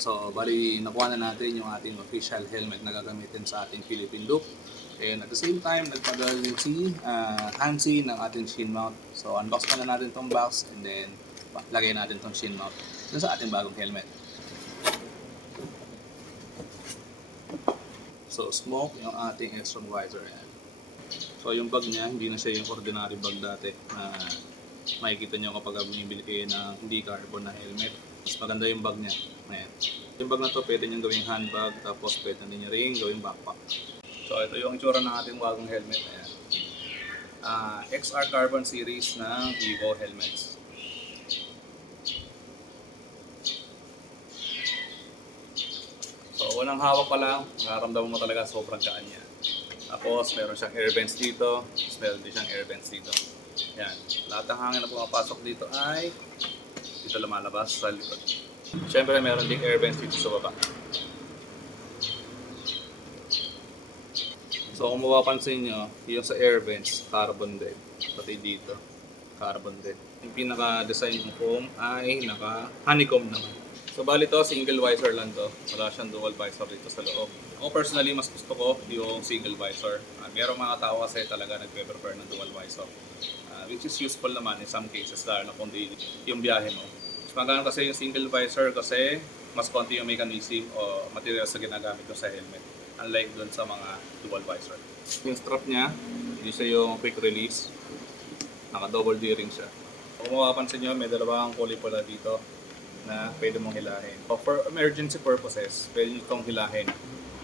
So, bali, nakuha na natin yung ating official helmet na gagamitin sa ating Philippine Loop. And at the same time, nagpadala din si Hansi ng ating shin mount. So, unbox na natin itong box and then lagay natin itong shin mount dun sa ating bagong helmet. So, smoke yung ating extra visor. Yan. So, yung bag niya, hindi na siya yung ordinary bag dati na makikita nyo kapag bumibili kayo ng hindi carbon na helmet. Mas maganda yung bag niya. Ayan. Yung bag na to pwede nyo gawing handbag, tapos pwede nyo rin gawing backpack. So ito yung itsura ng ating bagong helmet. Ayan. XR Carbon series ng Evo helmets. So unang hawak pa lang, nararamdaman mo talaga sobrang gaan niya. Tapos meron siyang air vents dito, meron din siyang air vents dito. Yan. Lahat ng hangin na pumapasok dito ay dito lumalabas sa likod. Siyempre meron ding air vents dito sa baba. So kung mapapansin nyo, yung sa air vents, carbon din. Pati dito, carbon din. Yung pinaka-design ng foam ay naka-honeycomb naman. So bali to, single visor lang to. Wala siyang dual visor dito sa loob. Ako personally, mas gusto ko yung single visor. Merong mga tao kasi talaga nagpe-prefer ng dual visor. Which is useful naman in some cases, lalo na kung di yung biyahe mo. Mas maganda kasi yung single visor kasi mas konti yung mechanism o materials na ginagamit ko sa helmet. Unlike dun sa mga dual visor. Yung strap niya, hindi siya yung quick release. Naka-double D-ring siya. Kung mapapansin nyo, may dalawang kulay pala dito na pwede mong hilahin. For emergency purposes, pwede nyo itong hilahin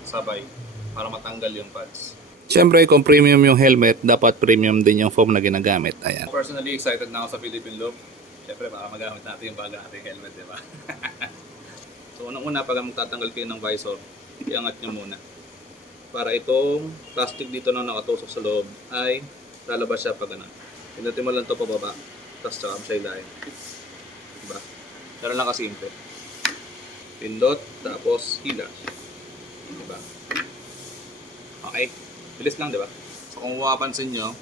sabay para matanggal yung pads. Siyempre, kung premium yung helmet, dapat premium din yung foam na ginagamit. Ayan. Personally, excited na ako sa Philippine Loop. Siyempre, baka magamit natin yung bago nating helmet, di ba? So, unang-una, pag magtatanggal kayo ng visor, iangat nyo muna. Para itong plastic dito na nakatusok sa loob ay lalabas siya pag ano. Pinutin mo lang ito pababa, tapos tsaka mo siya ilahin. Diba? Pero lang kasimple. Pindot, tapos hila. Diba? Okay. Bilis lang, diba? So, kung mapapansin nyo,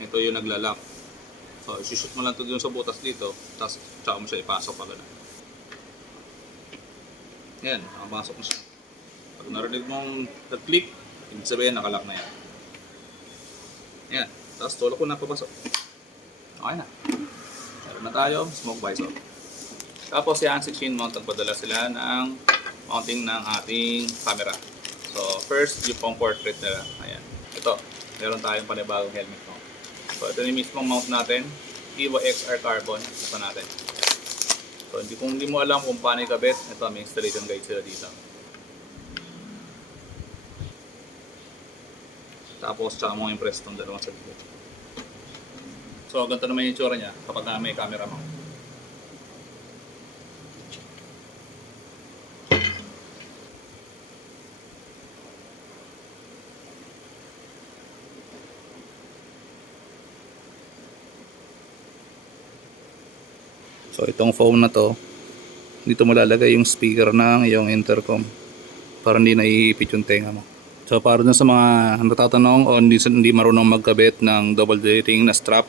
ito yung naglalak. So, isushoot mo lang ito dun sa butas dito, tapos tsaka mo siya ipasok pag ano. Yan, nakapasok mo siya. Pag narinig mong nag-click, ibig sabihin nakalock na yan. Yan, tapos tulak ko na papasok. Okay na. Meron na tayo, smoke visor. Tapos yan, si shin mount, nagpadala sila ng mounting ng ating camera. So, first, yung pang portrait nila. Ayan. Ito, meron tayong panibagong helmet mo. So, ito yung mismong mount natin. Evo XR Carbon. Ito natin. So, kung hindi mo alam kung paano ikabit, ito, may installation guide sila dito. Tapos, tsaka mo impress itong dalawang sa likod. So, ganito naman yung itsura niya kapag may camera mo. So itong foam na to, dito mo lalagay yung speaker ng yung intercom para hindi naiipit yung tenga mo. So para dun sa mga natatanong o hindi marunong magkabit ng double D-ring na strap,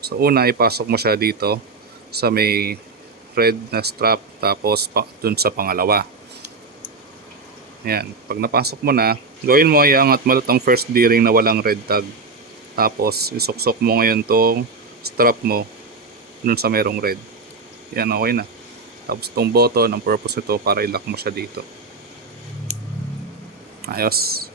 so una ipasok mo siya dito sa may red na strap, tapos dun sa pangalawa. Yan, pag napasok mo na, gawin mo iangat mo itong first D-ring na walang red tag. Tapos isuksok mo ngayon tong strap mo dun sa merong red. Yan, okay na. Tapos itong button, ang purpose nito para i-lock mo siya dito. Ayos.